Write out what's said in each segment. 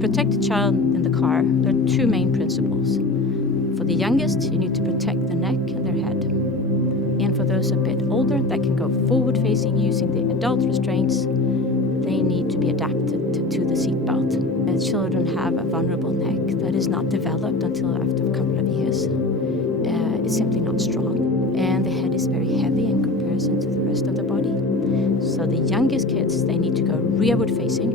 protect the child in the car, there are two main principles. For the youngest, you need to protect the neck and their head. And for those a bit older that can go forward-facing using the adult restraints, they need to be adapted to the seatbelt. Children have a vulnerable neck that is not developed until after a couple of years. It's simply not strong. And the head is very heavy in comparison to the rest of the body. So the youngest kids, they need to go rearward-facing.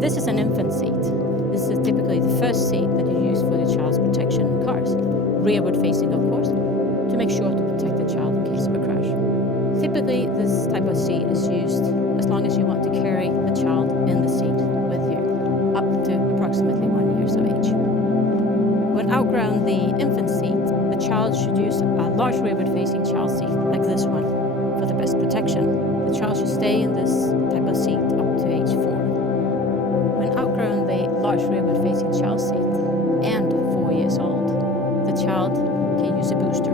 This is an infant seat. This is typically the first seat that you use for the child's protection in cars. Rearward-facing, of course, to make sure to protect the child in case of a crash. Typically, this type of seat is used as long as you want to carry the child in the seat with you, up to approximately 1 year of age. When outgrown the infant seat, the child should use a large rearward-facing child seat like this one for the best protection. The child should stay in this type of seat up to age 4. When outgrown the large rearward-facing child seat and 4 years old, the child can use a booster.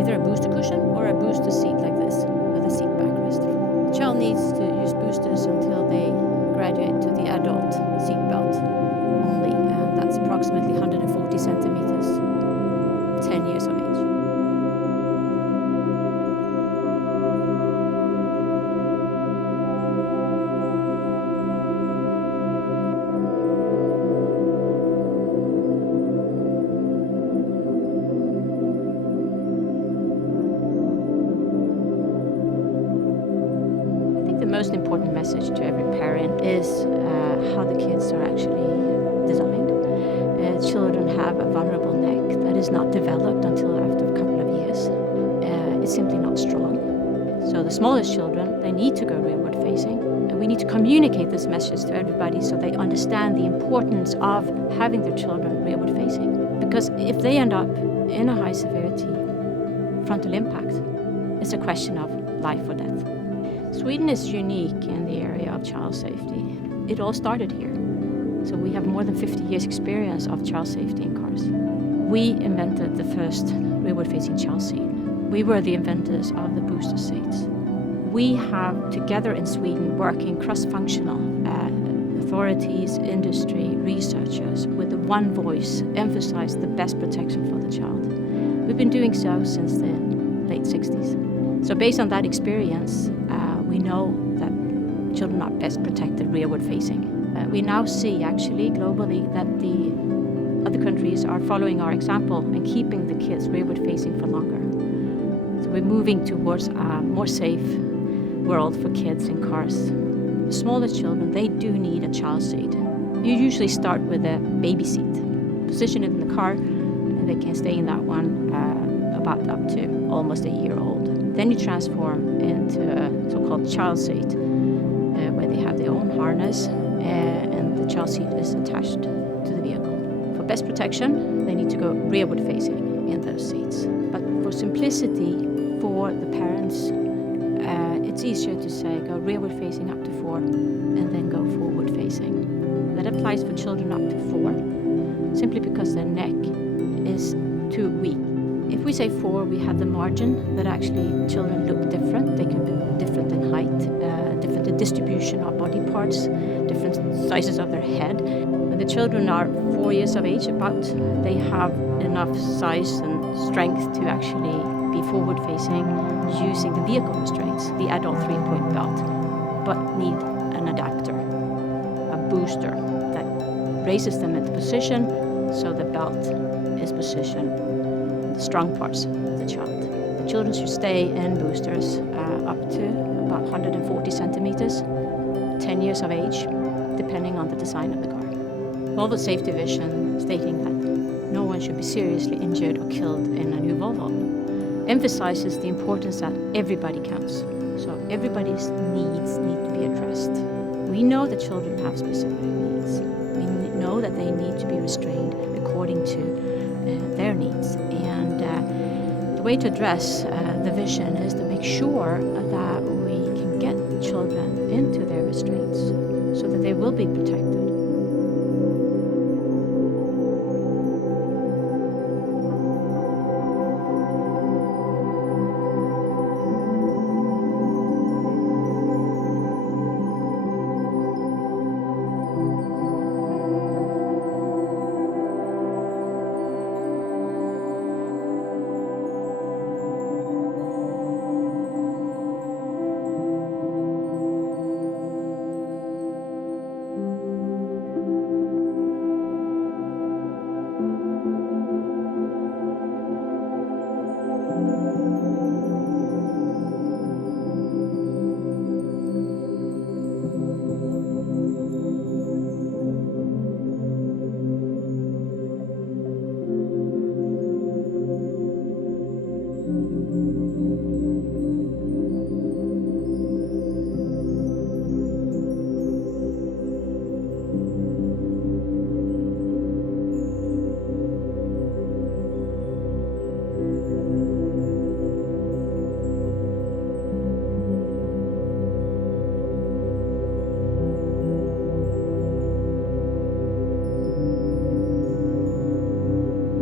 Either a booster cushion or a booster seat like this with a seat backrest. The child needs to use boosters until they graduate to the adult seat belt only, and that's approximately 140 centimeters, 10 years of age. The most important message to every parent is how the kids are actually designed. Children have a vulnerable neck that is not developed until after a couple of years. It's simply not strong. So the smallest children, they need to go rearward facing. And we need to communicate this message to everybody so they understand the importance of having their children rearward facing. Because if they end up in a high severity frontal impact, it's a question of life or death. Sweden is unique in the area of child safety. It all started here. So we have more than 50 years experience of child safety in cars. We invented the first rearward-facing child seat. We were the inventors of the booster seats. We have together in Sweden working cross-functional authorities, industry, researchers with the one voice emphasize the best protection for the child. We've been doing so since the late 60s. So based on that experience, we know that children are best protected rearward facing. We now see actually globally that the other countries are following our example and keeping the kids rearward facing for longer. So we're moving towards a more safe world for kids in cars. The smallest children, they do need a child seat. You usually start with a baby seat. Position it in the car and they can stay in that one about up to almost a year old. Then you transform into a so-called child seat where they have their own harness and the child seat is attached to the vehicle. For best protection, they need to go rearward facing in those seats. But for simplicity for the parents, it's easier to say go rearward facing up to 4 and then go forward facing. That applies for children up to 4, simply because their neck is too weak. If we say 4, we have the margin that actually children look different. They can be different in height, different in distribution of body parts, different sizes of their head. When the children are 4 years of age, about, they have enough size and strength to actually be forward-facing using the vehicle restraints, the adult 3-point belt, but need an adapter, a booster that raises them into position so the belt is positioned strong parts of the child. The children should stay in boosters up to about 140 centimeters, 10 years of age, depending on the design of the car. Volvo Safety Vision stating that no one should be seriously injured or killed in a new Volvo emphasizes the importance that everybody counts. So everybody's needs need to be addressed. We know that children have specific needs. We know that they need to be restrained according to their needs. And the way to address the vision is to make sure that we can get the children into their restraints so that they will be protected.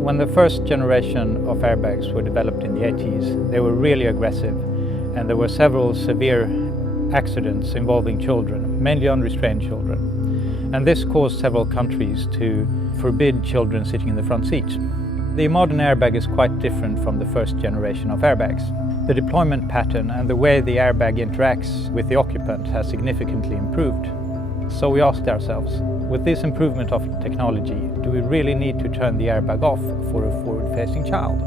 When the first generation of airbags were developed in the 80s, they were really aggressive, and there were several severe accidents involving children, mainly unrestrained children. And this caused several countries to forbid children sitting in the front seat. The modern airbag is quite different from the first generation of airbags. The deployment pattern and the way the airbag interacts with the occupant has significantly improved. So we asked ourselves, with this improvement of technology, do we really need to turn the airbag off for a forward-facing child?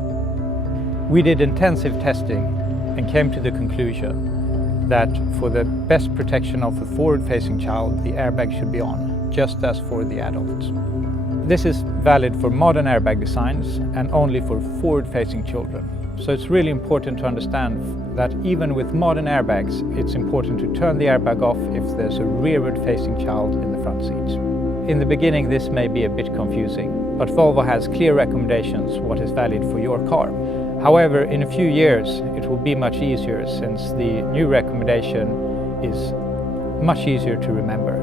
We did intensive testing and came to the conclusion that for the best protection of a forward-facing child, the airbag should be on, just as for the adult. This is valid for modern airbag designs and only for forward-facing children. So it's really important to understand that even with modern airbags, it's important to turn the airbag off if there's a rearward-facing child in the front seat. In the beginning, this may be a bit confusing, but Volvo has clear recommendations what is valid for your car. However, in a few years, it will be much easier since the new recommendation is much easier to remember.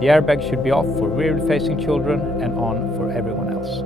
The airbag should be off for rearward-facing children and on for everyone else.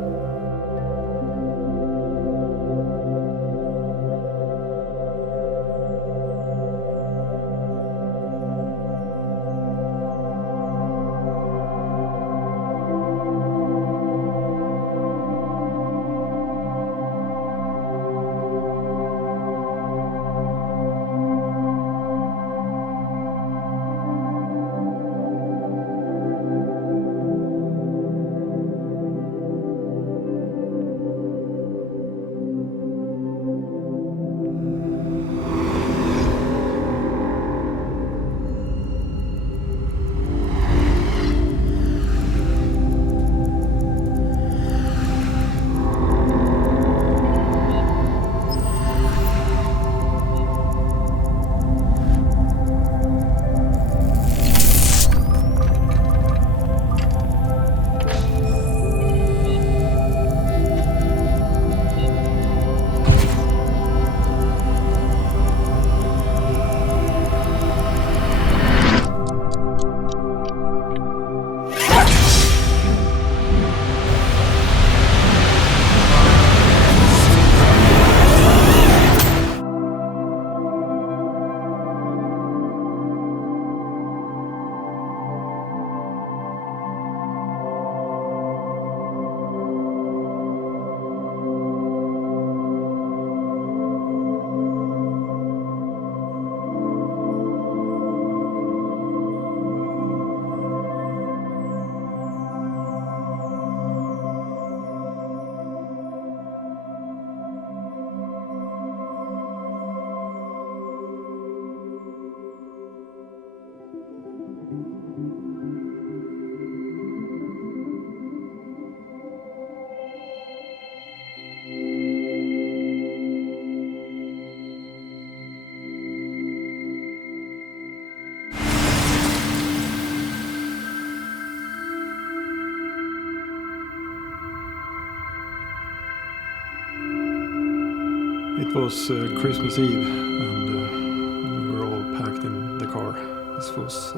It was Christmas Eve, and we were all packed in the car. This was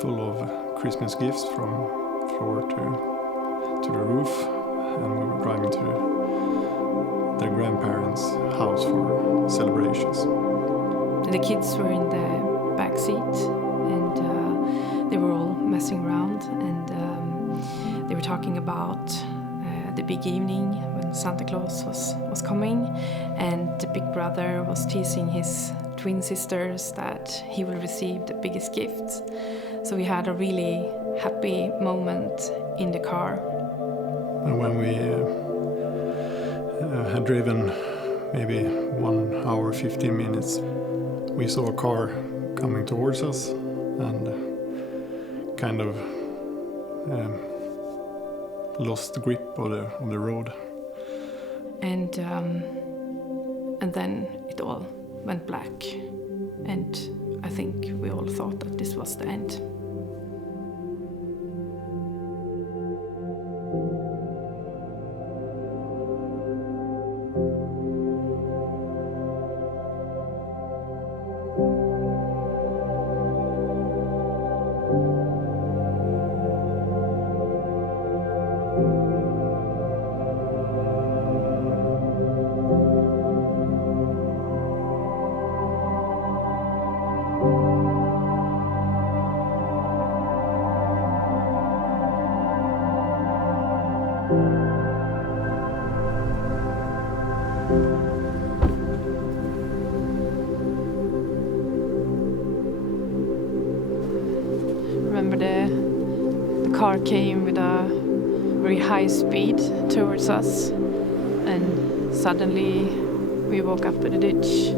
full of Christmas gifts from floor to the roof, and we were driving to their grandparents' house for celebrations. The kids were in the back seat, and they were all messing around, and they were talking about the big evening when Santa Claus was coming, and the big brother was teasing his twin sisters that he will receive the biggest gifts. So we had a really happy moment in the car. And when we had driven maybe 1 hour, 15 minutes, we saw a car coming towards us and kind of lost grip of the road. And then it all went black, and I think we all thought that this was the end. Remember the car came with a very high speed towards us, and suddenly we woke up in a ditch.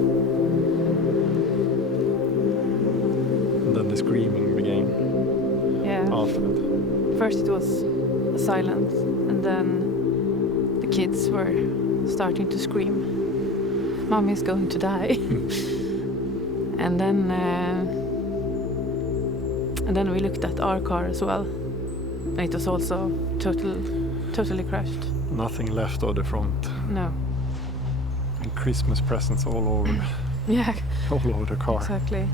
And then the screaming began Yeah. after it. First it was silence, and then the kids were starting to scream, "Mommy's going to die." And then we looked at our car as well, and it was also totally crashed. Nothing left of the front. No. And Christmas presents all over, Yeah, all over the car. exactly.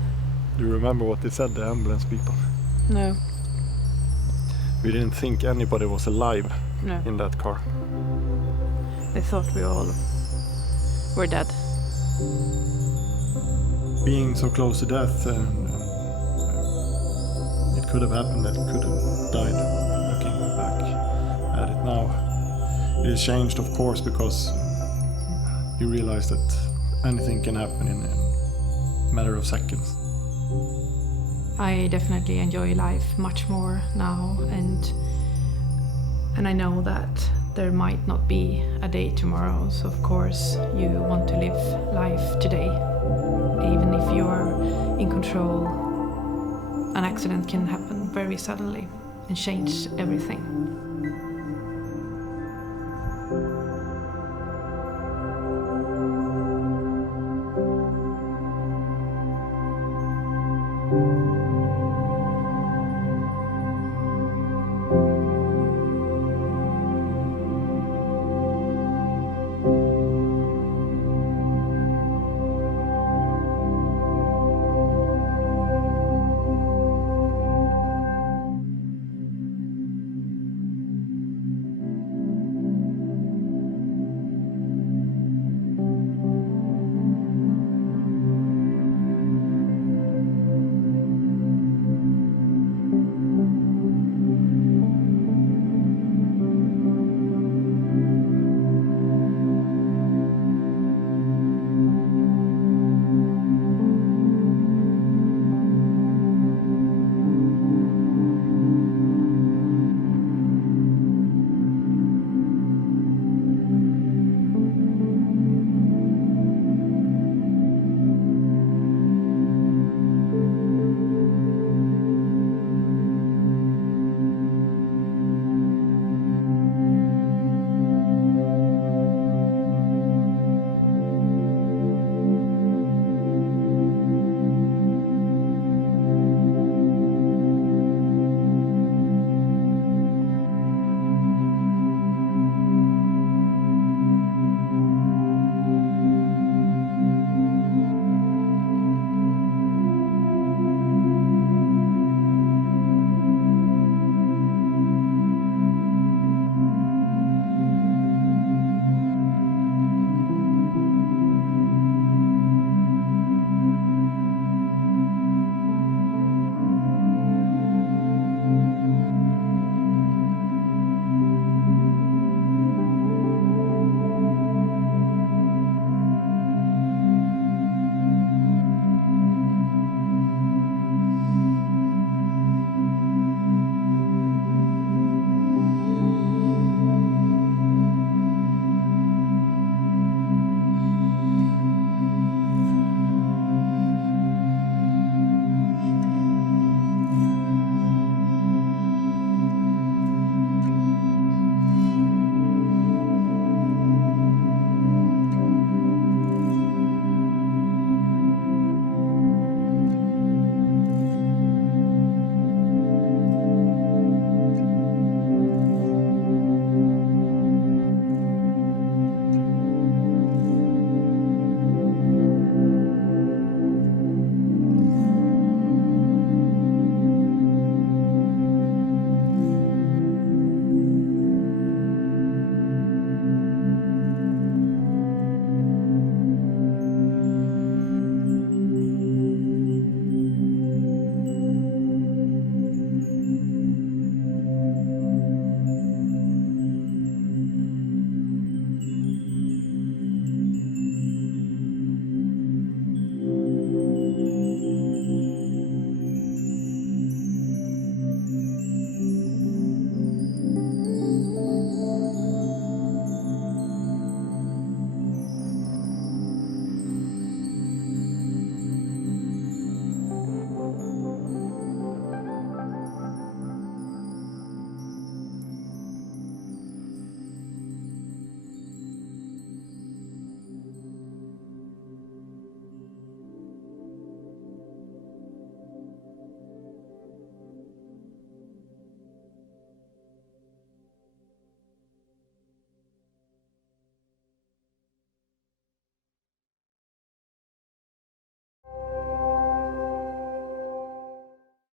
Do you remember what they said, the ambulance people? No, We didn't think anybody was alive no. in that car. They thought we all were dead. Being so close to death, it could have happened that it could have died. Looking back at it now, it has changed, of course, because you realize that anything can happen in a matter of seconds. I definitely enjoy life much more now, and I know that there might not be a day tomorrow, so of course you want to live life today. Even if you're in control, an accident can happen very suddenly and change everything.